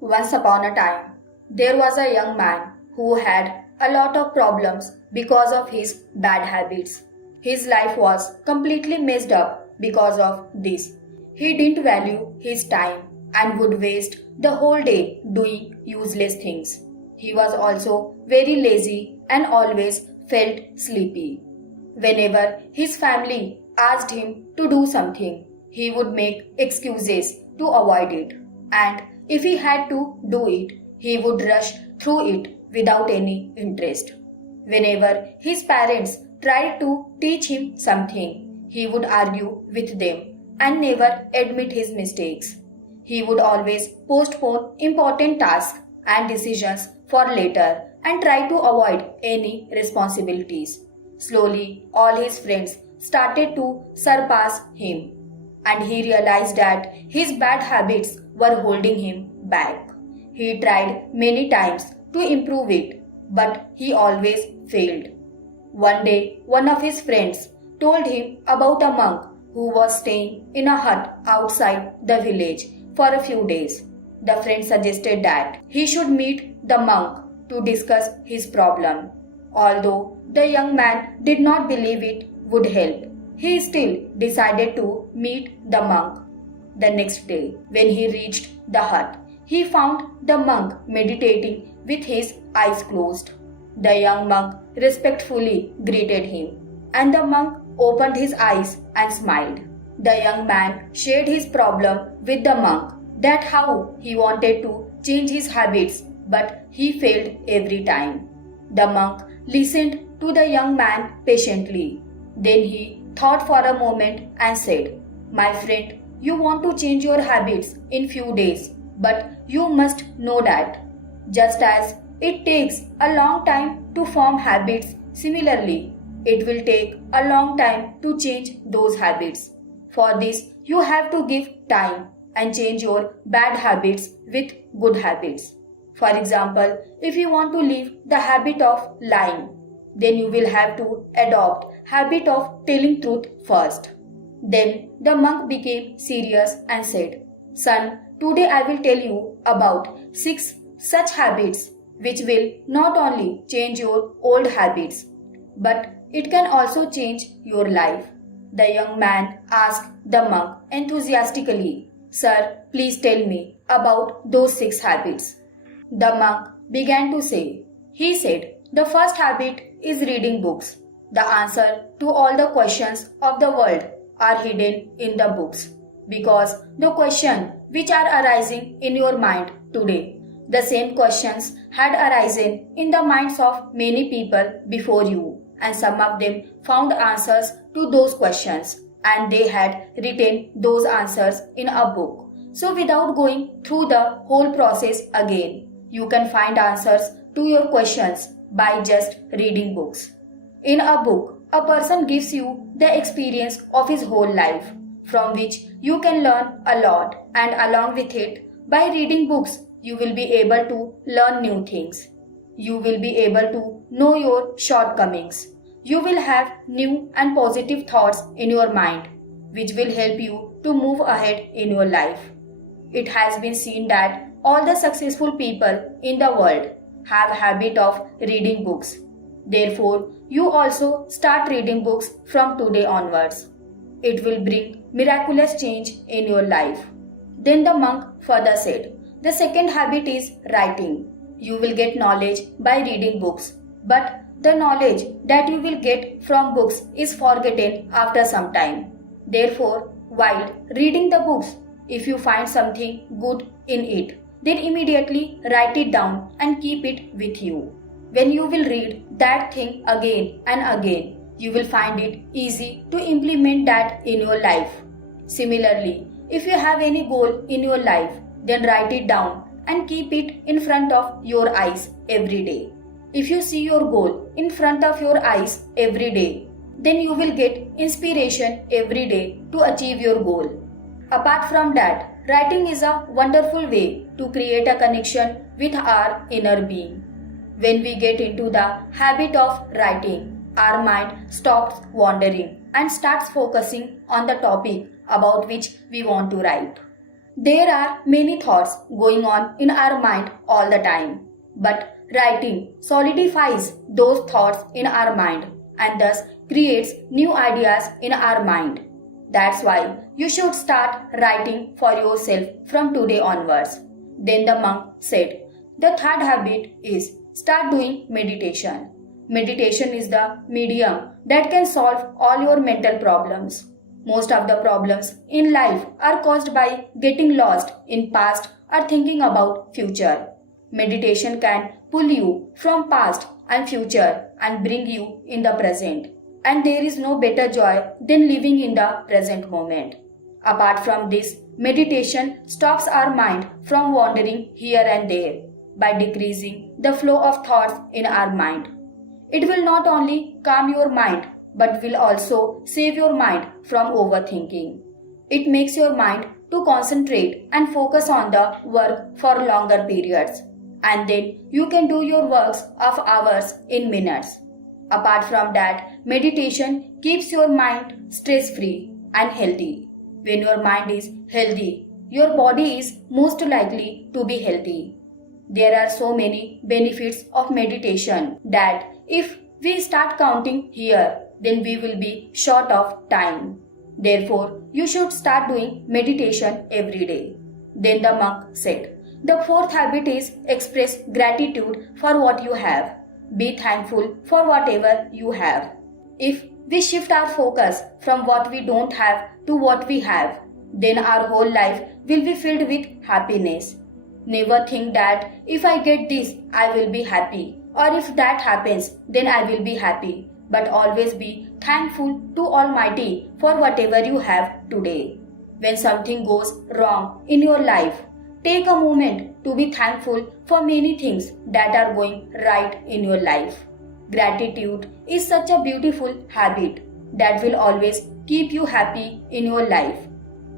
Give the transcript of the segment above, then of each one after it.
Once upon a time, there was a young man who had a lot of problems because of his bad habits. His life was completely messed up because of this. He didn't value his time and would waste the whole day doing useless things. He was also very lazy and always felt sleepy. Whenever his family asked him to do something, he would make excuses to avoid it. And if he had to do it, he would rush through it without any interest. Whenever his parents tried to teach him something, he would argue with them and never admit his mistakes. He would always postpone important tasks and decisions for later and try to avoid any responsibilities. Slowly, all his friends started to surpass him, and he realized that his bad habits were holding him back. He tried many times to improve it, but he always failed. One day, one of his friends told him about a monk who was staying in a hut outside the village for a few days. The friend suggested that he should meet the monk to discuss his problem. Although the young man did not believe it would help, he still decided to meet the monk. The next day, when he reached the hut, he found the monk meditating with his eyes closed. The young monk respectfully greeted him, and the monk opened his eyes and smiled. The young man shared his problem with the monk, that how he wanted to change his habits, but he failed every time. The monk listened to the young man patiently. Then he thought for a moment and said, "My friend, you want to change your habits in few days, but you must know that just as it takes a long time to form habits, similarly, it will take a long time to change those habits. For this, you have to give time and change your bad habits with good habits. For example, if you want to leave the habit of lying, then you will have to adopt habit of telling truth first." Then the monk became serious and said, "Son, today I will tell you about 6 such habits which will not only change your old habits, but it can also change your life." The young man asked the monk enthusiastically, "Sir, please tell me about those 6 habits." The monk began to say. He said, "The first habit is reading books. The answer to all the questions of the world are hidden in the books, because the questions which are arising in your mind today, the same questions had arisen in the minds of many people before you, and some of them found answers to those questions, and they had written those answers in a book. So without going through the whole process again, you can find answers to your questions by just reading books. In a book, a person gives you the experience of his whole life, from which you can learn a lot, and along with it, by reading books, you will be able to learn new things. You will be able to know your shortcomings. You will have new and positive thoughts in your mind, which will help you to move ahead in your life. It has been seen that all the successful people in the world have a habit of reading books. Therefore, you also start reading books from today onwards. It will bring miraculous change in your life." Then the monk further said, "The second habit is writing. You will get knowledge by reading books, but the knowledge that you will get from books is forgotten after some time. Therefore, while reading the books, if you find something good in it, then immediately write it down and keep it with you. When you will read that thing again and again, you will find it easy to implement that in your life. Similarly, if you have any goal in your life, then write it down and keep it in front of your eyes every day. If you see your goal in front of your eyes every day, then you will get inspiration every day to achieve your goal. Apart from that, writing is a wonderful way to create a connection with our inner being. When we get into the habit of writing, our mind stops wandering and starts focusing on the topic about which we want to write. There are many thoughts going on in our mind all the time, but writing solidifies those thoughts in our mind and thus creates new ideas in our mind. That's why you should start writing for yourself from today onwards. Then the monk said, the third habit is start doing meditation. Meditation is the medium that can solve all your mental problems. Most of the problems in life are caused by getting lost in past or thinking about future. Meditation can pull you from past and future and bring you in the present. And there is no better joy than living in the present moment. Apart from this, meditation stops our mind from wandering here and there by decreasing the flow of thoughts in our mind. It will not only calm your mind but will also save your mind from overthinking. It makes your mind to concentrate and focus on the work for longer periods. And then you can do your works of hours in minutes. Apart from that, meditation keeps your mind stress-free and healthy. When your mind is healthy, your body is most likely to be healthy. There are so many benefits of meditation that if we start counting here, then we will be short of time. Therefore, you should start doing meditation every day. Then the monk said, the fourth habit is express gratitude for what you have. Be thankful for whatever you have. If we shift our focus from what we don't have to what we have, then our whole life will be filled with happiness. Never think that if I get this, I will be happy, or if that happens, then I will be happy. But always be thankful to Almighty for whatever you have today. When something goes wrong in your life, take a moment to be thankful for many things that are going right in your life. Gratitude is such a beautiful habit that will always keep you happy in your life.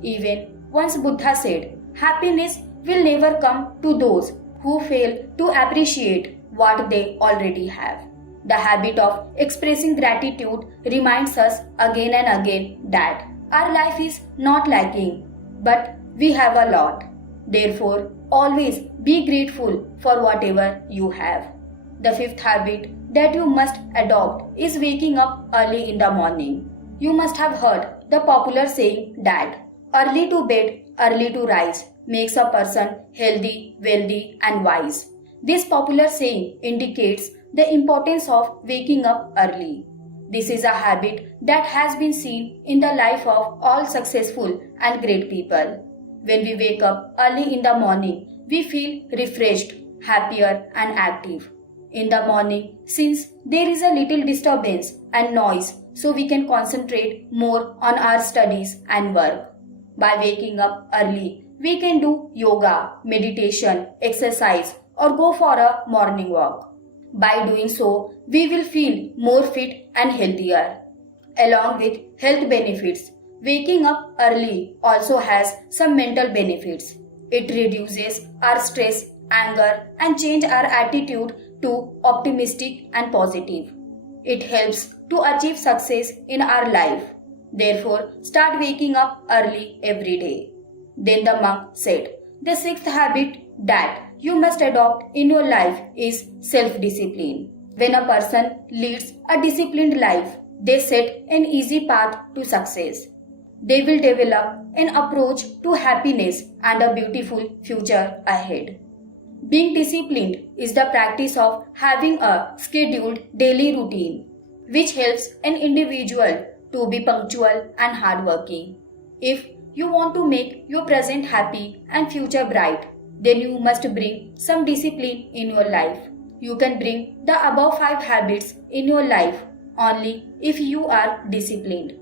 Even once Buddha said, happiness will never come to those who fail to appreciate what they already have. The habit of expressing gratitude reminds us again and again that our life is not lacking, but we have a lot. Therefore, always be grateful for whatever you have. The fifth habit that you must adopt is waking up early in the morning. You must have heard the popular saying that early to bed, early to rise makes a person healthy, wealthy, and wise. This popular saying indicates the importance of waking up early. This is a habit that has been seen in the life of all successful and great people. When we wake up early in the morning, we feel refreshed, happier, and active. In the morning, since there is a little disturbance and noise, so we can concentrate more on our studies and work. By waking up early, we can do yoga, meditation, exercise, or go for a morning walk. By doing so, we will feel more fit and healthier. Along with health benefits, waking up early also has some mental benefits. It reduces our stress, anger, and change our attitude to optimistic and positive. It helps to achieve success in our life. Therefore, start waking up early every day. Then the monk said, the sixth habit that you must adopt in your life is self-discipline. When a person leads a disciplined life, they set an easy path to success. They will develop an approach to happiness and a beautiful future ahead. Being disciplined is the practice of having a scheduled daily routine, which helps an individual to be punctual and hardworking. If you want to make your present happy and future bright, then you must bring some discipline in your life. You can bring the above 5 habits in your life only if you are disciplined.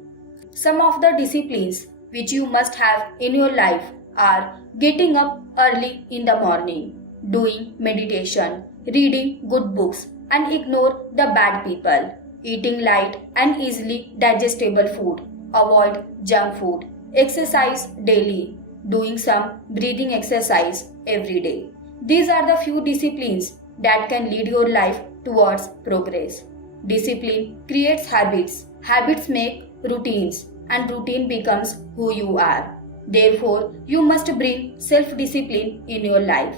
Some of the disciplines which you must have in your life are getting up early in the morning, doing meditation, reading good books and ignore the bad people, eating light and easily digestible food, avoid junk food, exercise daily, doing some breathing exercise every day. These are the few disciplines that can lead your life towards progress. Discipline creates habits, habits make routines, and routine becomes who you are. Therefore, you must bring self-discipline in your life.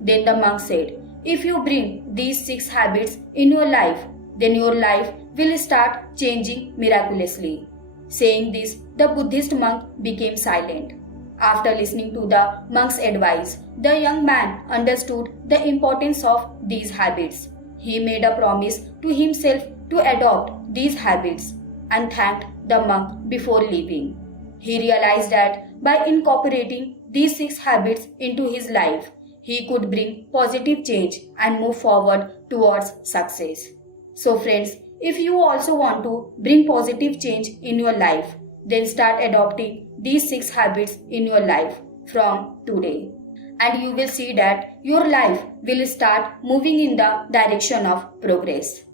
Then the monk said, if you bring these 6 habits in your life, then your life will start changing miraculously. Saying this, the Buddhist monk became silent. After listening to the monk's advice, the young man understood the importance of these habits. He made a promise to himself to adopt these habits and thanked the monk before leaving. He realized that by incorporating these 6 habits into his life, he could bring positive change and move forward towards success. So friends, if you also want to bring positive change in your life, then start adopting these 6 habits in your life from today. And you will see that your life will start moving in the direction of progress.